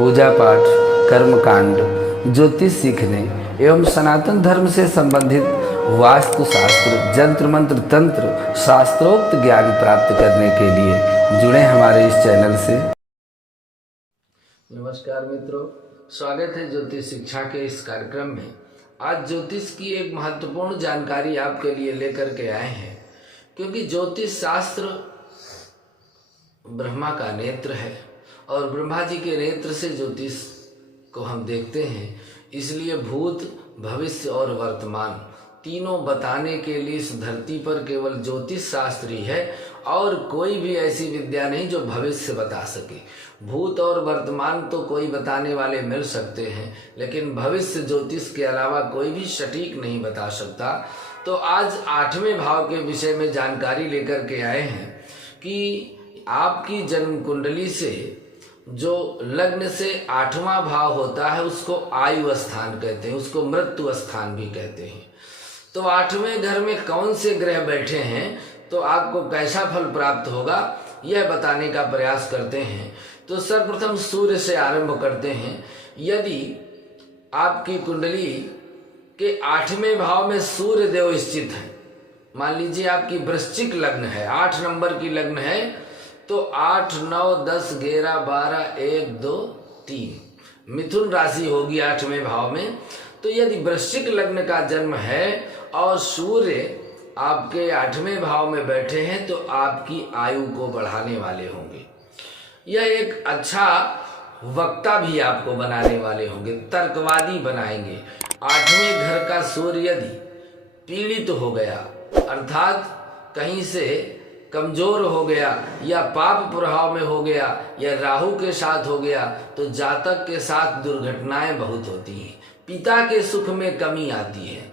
पूजा पाठ, कर्मकांड, ज्योतिष सीखने एवं सनातन धर्म से संबंधित वास्तु शास्त्र, जंत्र मंत्र, तंत्र, शास्त्रोक्त ज्ञान प्राप्त करने के लिए जुड़े हमारे इस चैनल से। नमस्कार मित्रों, स्वागत है ज्योतिष शिक्षा के इस कार्यक्रम में। आज ज्योतिष की एक महत्वपूर्ण जानकारी आपके लिए लेकर के आए हैं, क्योंकि ज्योतिष शास्त्र ब्रह्मा का नेत्र है और ब्रह्मा जी के नेत्र से ज्योतिष को हम देखते हैं। इसलिए भूत, भविष्य और वर्तमान तीनों बताने के लिए इस धरती पर केवल ज्योतिष शास्त्र ही है और कोई भी ऐसी विद्या नहीं जो भविष्य बता सके। भूत और वर्तमान तो कोई बताने वाले मिल सकते हैं, लेकिन भविष्य ज्योतिष के अलावा कोई भी सटीक नहीं बता सकता। तो आज 8वें भाव के विषय में जानकारी लेकर के आए हैं कि आपकी जन्म कुंडली से जो लग्न से 8वां भाव होता है उसको आयु स्थान कहते हैं, उसको मृत्यु स्थान भी कहते हैं। तो 8वें घर में कौन से ग्रह बैठे हैं तो आपको कैसा फल प्राप्त होगा, यह बताने का प्रयास करते हैं। तो सर्वप्रथम सूर्य से आरंभ करते हैं। यदि आपकी कुंडली के 8वें भाव में सूर्य देव स्थित है, मान लीजिए आपकी वृश्चिक लग्न है, 8 नंबर की लग्न है, तो 8, 9, 10, 11, 12, 1, 2, 3 मिथुन राशि होगी 8वें भाव में। तो यदि वृश्चिक लग्न का जन्म है और सूर्य आपके 8वें भाव में बैठे हैं तो आपकी आयु को बढ़ाने वाले होंगे। यह एक अच्छा वक्ता भी आपको बनाने वाले होंगे, तर्कवादी बनाएंगे। 8वें घर का सूर्य यदि पीड़ित हो गया, अर्थात कहीं से कमजोर हो गया या पाप प्रभाव में हो गया या राहु के साथ हो गया, तो जातक के साथ दुर्घटनाएं बहुत होती हैं, पिता के सुख में कमी आती है,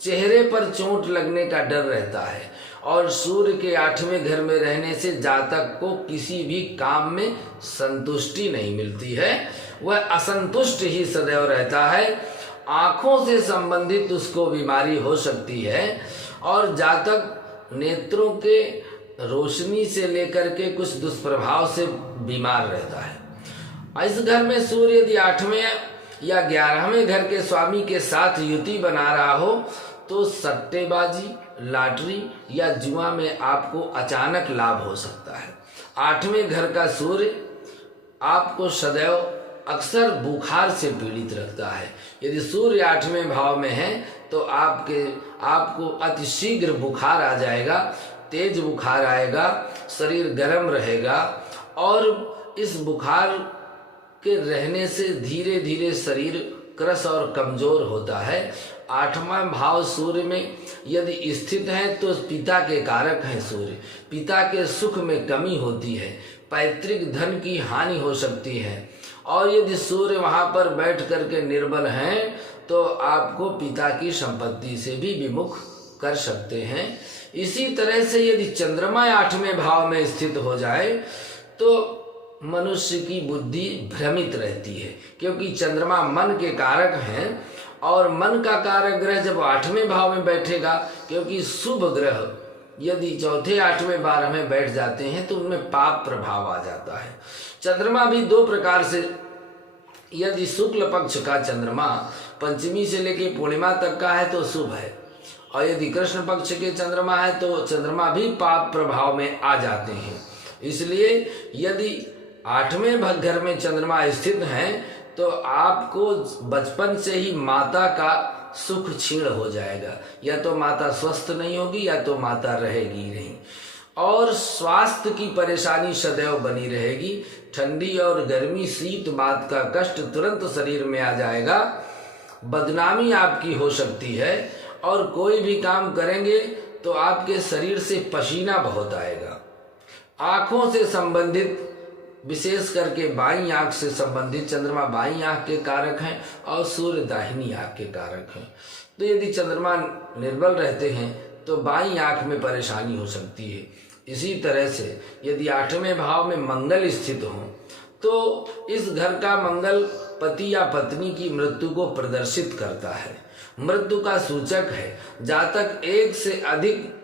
चेहरे पर चोट लगने का डर रहता है। और सूर्य के 8वें घर में रहने से जातक को किसी भी काम में संतुष्टि नहीं मिलती है, वह असंतुष्ट ही सदैव रहता है। आंखों से संबंधित उसको बीमारी हो सकती है और जातक नेत्रों के रोशनी से लेकर के कुछ दुष्प्रभाव से बीमार रहता है। इस घर में सूर्य यदि 8वें या 11वें घर के स्वामी के साथ युति बना रहा हो तो सट्टेबाजी, लॉटरी या जुआ में आपको अचानक लाभ हो सकता है। 8वें घर का सूर्य आपको सदैव अक्सर बुखार से पीड़ित रखता है। यदि सूर्य 8वें भाव में है तो आपको अतिशीघ्र बुखार आ जाएगा, तेज बुखार आएगा, शरीर गर्म रहेगा और इस बुखार के रहने से धीरे धीरे शरीर क्रस और कमजोर होता है। 8वां भाव सूर्य में यदि स्थित है तो पिता के कारक हैं सूर्य, पिता के सुख में कमी होती है, पैतृक धन की हानि हो सकती है। और यदि सूर्य वहां पर बैठ करके निर्बल हैं तो आपको पिता की संपत्ति से भी विमुख कर सकते हैं। इसी तरह से यदि चंद्रमा 8वें भाव में स्थित हो जाए तो मनुष्य की बुद्धि भ्रमित रहती है, क्योंकि चंद्रमा मन के कारक हैं और मन का कारक ग्रह जब 8वें भाव में बैठेगा, क्योंकि शुभ ग्रह यदि 4थे, 8वें, 12वें बैठ जाते हैं तो उनमें पाप प्रभाव आ जाता है। चंद्रमा भी 2 प्रकार से, यदि शुक्ल पक्ष का चंद्रमा पंचमी से लेकर पूर्णिमा तक का है तो शुभ है, और यदि कृष्ण पक्ष के चंद्रमा है तो चंद्रमा भी पाप प्रभाव में आ जाते हैं। इसलिए यदि 8वें घर में चंद्रमा स्थित है तो आपको बचपन से ही माता का सुख क्षीण हो जाएगा, या तो माता स्वस्थ नहीं होगी या तो माता रहेगी नहीं, और स्वास्थ्य की परेशानी सदैव बनी रहेगी। ठंडी और गर्मी, शीत, बात का कष्ट तुरंत शरीर में आ जाएगा, बदनामी आपकी हो सकती है और कोई भी काम करेंगे तो आपके शरीर से पसीना बहुत आएगा। आंखों से संबंधित, विशेष करके बाईं आंख से संबंधित, चंद्रमा बाईं आंख के कारक हैं और सूर्य दाहिनी आंख के कारक हैं। तो यदि चंद्रमा निर्बल रहते हैं तो बाईं आंख में परेशानी हो सकती है। इसी तरह से यदि 8वें भाव में मंगल स्थित हो तो इस घर का मंगल पति या पत्नी की मृत्यु को प्रदर्शित करता है, मृत्यु का सूचक है। जातक एक से अधिक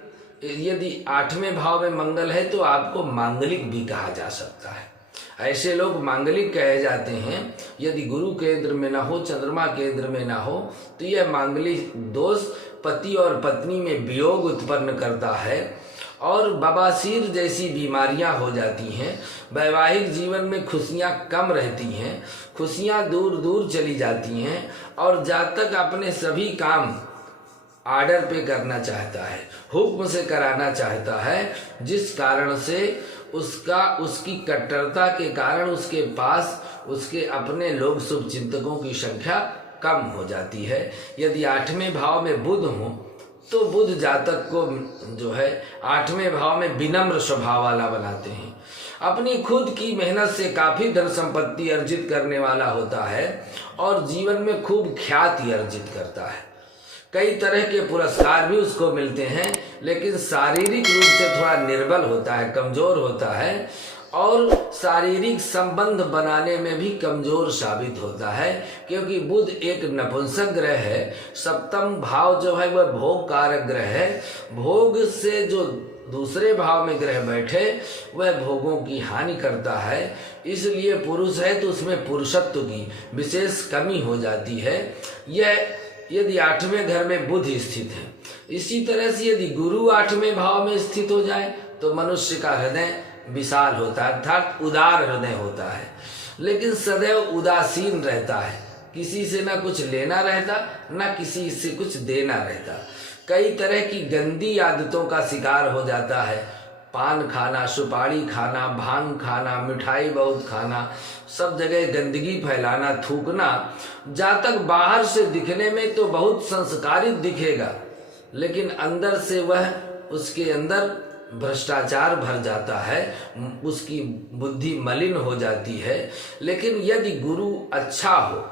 यदि 8वें भाव में मंगल है तो आपको मांगलिक भी कहा जा सकता है। ऐसे लोग मांगलिक कहे जाते हैं। यदि गुरु केंद्र में न हो, चंद्रमा केंद्र में न हो, तो यह मांगलिक दोष पति और पत्नी में वियोग उत्पन्न करता है और बवासीर जैसी बीमारियां हो जाती हैं। वैवाहिक जीवन में खुशियां कम रहती हैं, खुशियां दूर दूर चली जाती हैं और जातक अपने सभी काम आर्डर पे करना चाहता है, हुक्म से कराना चाहता है, जिस कारण से उसकी कट्टरता के कारण उसके पास उसके अपने लोग शुभ चिंतकों की संख्या कम हो जाती है। यदि 8वें भाव में बुध हो तो बुध जातक को जो है 8वें भाव में विनम्र स्वभाव वाला बनाते हैं, अपनी खुद की मेहनत से काफी धन संपत्ति अर्जित करने वाला होता है और जीवन में खूब ख्याति अर्जित करता है। कई तरह के पुरस्कार भी उसको मिलते हैं, लेकिन शारीरिक रूप से थोड़ा निर्बल होता है, कमजोर होता है और शारीरिक संबंध बनाने में भी कमजोर साबित होता है, क्योंकि बुध एक नपुंसक ग्रह है। 7वां भाव जो है वह भोग कारक ग्रह है। भोग से जो दूसरे भाव में ग्रह बैठे वह भोगों की हानि करता है, इसलिए पुरुष है तो उसमें पुरुषत्व की विशेष कमी हो जाती है। यह यदि 8वें घर में बुध स्थित है। इसी तरह से यदि गुरु 8वें भाव में स्थित हो जाए तो मनुष्य का हृदय विशाल होता है, अर्थात उदार हृदय होता है, लेकिन सदैव उदासीन रहता है। किसी से ना कुछ लेना रहता, ना किसी से कुछ देना रहता। कई तरह की गंदी आदतों का शिकार हो जाता है, पान खाना, सुपारी खाना, भांग खाना, मिठाई बहुत खाना, सब जगह गंदगी फैलाना, थूकना। जातक बाहर से दिखने में तो बहुत संस्कारित दिखेगा, लेकिन अंदर से वह उसके अंदर भ्रष्टाचार भर जाता है, उसकी बुद्धि मलिन हो जाती है। लेकिन यदि गुरु अच्छा हो,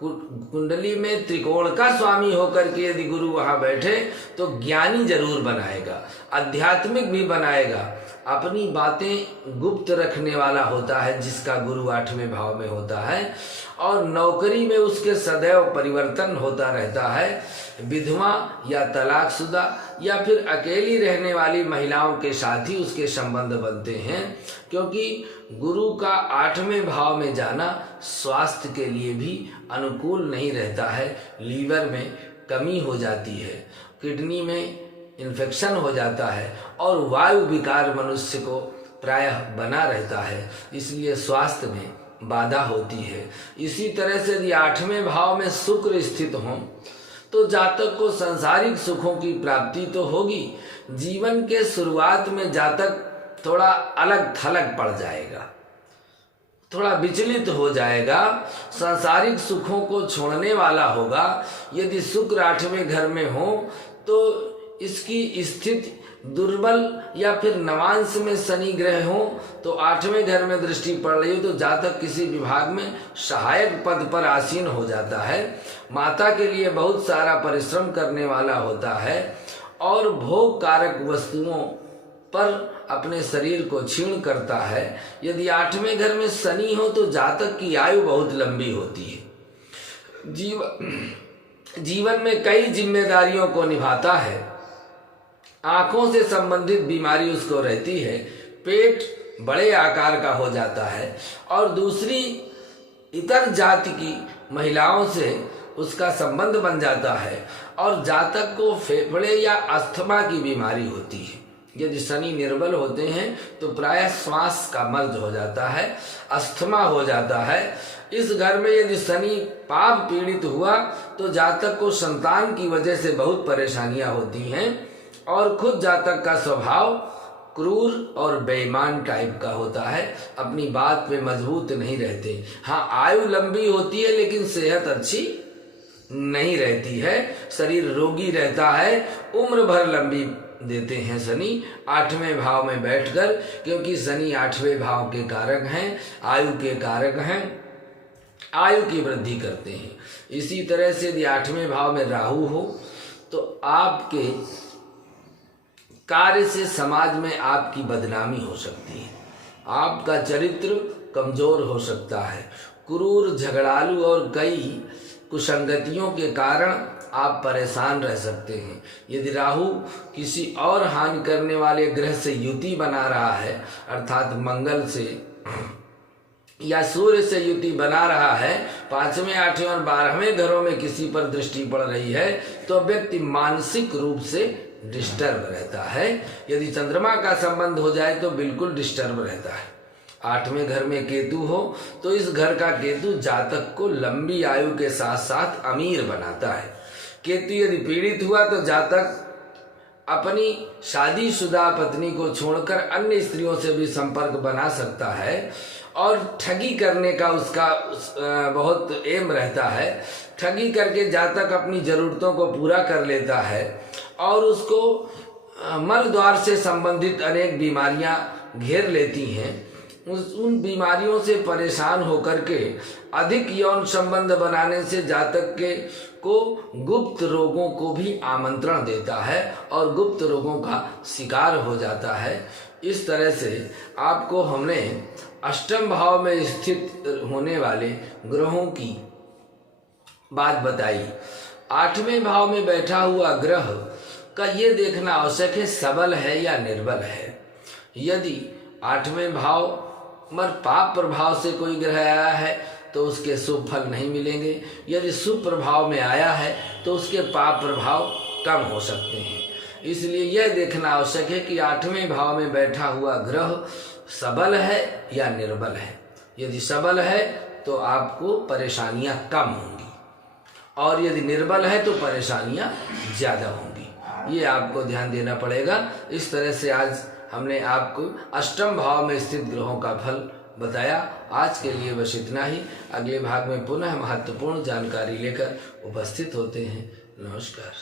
कुंडली में त्रिकोण का स्वामी होकर के यदि गुरु वहां बैठे तो ज्ञानी जरूर बनाएगा, आध्यात्मिक भी बनाएगा, अपनी बातें गुप्त रखने वाला होता है जिसका गुरु 8वें भाव में होता है, और नौकरी में उसके सदैव परिवर्तन होता रहता है। विधवा या तलाकशुदा या फिर अकेली रहने वाली महिलाओं के साथ ही उसके संबंध बनते हैं, क्योंकि गुरु का 8वें भाव में जाना स्वास्थ्य के लिए भी अनुकूल नहीं रहता है। लीवर में कमी हो जाती है, किडनी में इन्फेक्शन हो जाता है और वायु विकार मनुष्य को प्रायः बना रहता है, इसलिए स्वास्थ्य में बाधा होती है। इसी तरह से यदि 8वें भाव में शुक्र स्थित हो तो जातक को सांसारिक सुखों की प्राप्ति तो होगी, जीवन के शुरुआत में जातक थोड़ा अलग थलग पड़ जाएगा, थोड़ा विचलित हो जाएगा, सांसारिक सुखों को छोड़ने वाला होगा। यदि शुक्र 8वें घर में हो तो इसकी स्थिति दुर्बल या फिर नवांश में शनि ग्रह हो तो 8वें घर में दृष्टि पड़ रही हो तो जातक किसी विभाग में सहायक पद पर आसीन हो जाता है, माता के लिए बहुत सारा परिश्रम करने वाला होता है और भोग कारक वस्तुओं पर अपने शरीर को क्षीण करता है। यदि 8वें घर में शनि हो तो जातक की आयु बहुत लंबी होती है, जीवन में कई जिम्मेदारियों को निभाता है, आंखों से संबंधित बीमारी उसको रहती है, पेट बड़े आकार का हो जाता है और दूसरी इतर जाति की महिलाओं से उसका संबंध बन जाता है और जातक को फेफड़े या अस्थमा की बीमारी होती है। यदि शनि निर्बल होते हैं तो प्रायः श्वास का मर्ज हो जाता है, अस्थमा हो जाता है। इस घर में यदि शनि पाप पीड़ित हुआ तो जातक को संतान की वजह से बहुत परेशानियां होती हैं और खुद जातक का स्वभाव क्रूर और बेईमान टाइप का होता है, अपनी बात पे मजबूत नहीं रहते। हाँ, आयु लंबी होती है लेकिन सेहत अच्छी नहीं रहती है, शरीर रोगी रहता है, उम्र भर लंबी देते हैं शनि 8वें भाव में बैठकर, क्योंकि शनि 8वें भाव के कारक हैं, आयु के कारक हैं, आयु की वृद्धि करते हैं। इसी तरह से यदि 8वें भाव में राहु हो तो आपके कार्य से समाज में आपकी बदनामी हो सकती है, आपका चरित्र कमजोर हो सकता है, क्रूर, झगड़ालू और कई कुसंगतियों के कारण आप परेशान रह सकते हैं। यदि राहु किसी और हानि करने वाले ग्रह से युति बना रहा है, अर्थात मंगल से या सूर्य से युति बना रहा है, 5वें, 8वें और 12वें घरों में किसी पर दृष्टि पड़ रही है, तो व्यक्ति मानसिक रूप से डिस्टर्ब रहता है। यदि चंद्रमा का संबंध हो जाए तो बिल्कुल डिस्टर्ब रहता है। 8वें घर में केतु हो तो इस घर का केतु जातक को लंबी आयु के साथ साथ अमीर बनाता है। केतु यदि पीड़ित हुआ तो जातक अपनी शादीशुदा पत्नी को छोड़कर अन्य स्त्रियों से भी संपर्क बना सकता है और ठगी करने का उसका बहुत एम रहता है। ठगी करके जातक अपनी जरूरतों को पूरा कर लेता है और उसको मल द्वार से संबंधित अनेक बीमारियां घेर लेती हैं। उन बीमारियों से परेशान होकर के अधिक यौन संबंध बनाने से जातक के को गुप्त रोगों को भी आमंत्रण देता है और गुप्त रोगों का शिकार हो जाता है। इस तरह से आपको हमने अष्टम भाव में स्थित होने वाले ग्रहों की बात बताई। 8वें भाव में बैठा हुआ ग्रह का ये देखना आवश्यक है सबल है या निर्बल है। यदि 8वें भाव मर पाप प्रभाव से कोई ग्रह आया है तो उसके शुभ फल नहीं मिलेंगे। यदि शुभ प्रभाव में आया है तो उसके पाप प्रभाव कम हो सकते हैं। इसलिए यह देखना आवश्यक है कि 8वें भाव में बैठा हुआ ग्रह सबल है या निर्बल है। यदि सबल है तो आपको परेशानियां कम होंगी और यदि निर्बल है तो परेशानियां ज़्यादा होंगी। ये आपको ध्यान देना पड़ेगा। इस तरह से आज हमने आपको अष्टम भाव में स्थित ग्रहों का फल बताया। आज के लिए बस इतना ही। अगले भाग में पुनः महत्वपूर्ण जानकारी लेकर उपस्थित होते हैं। नमस्कार।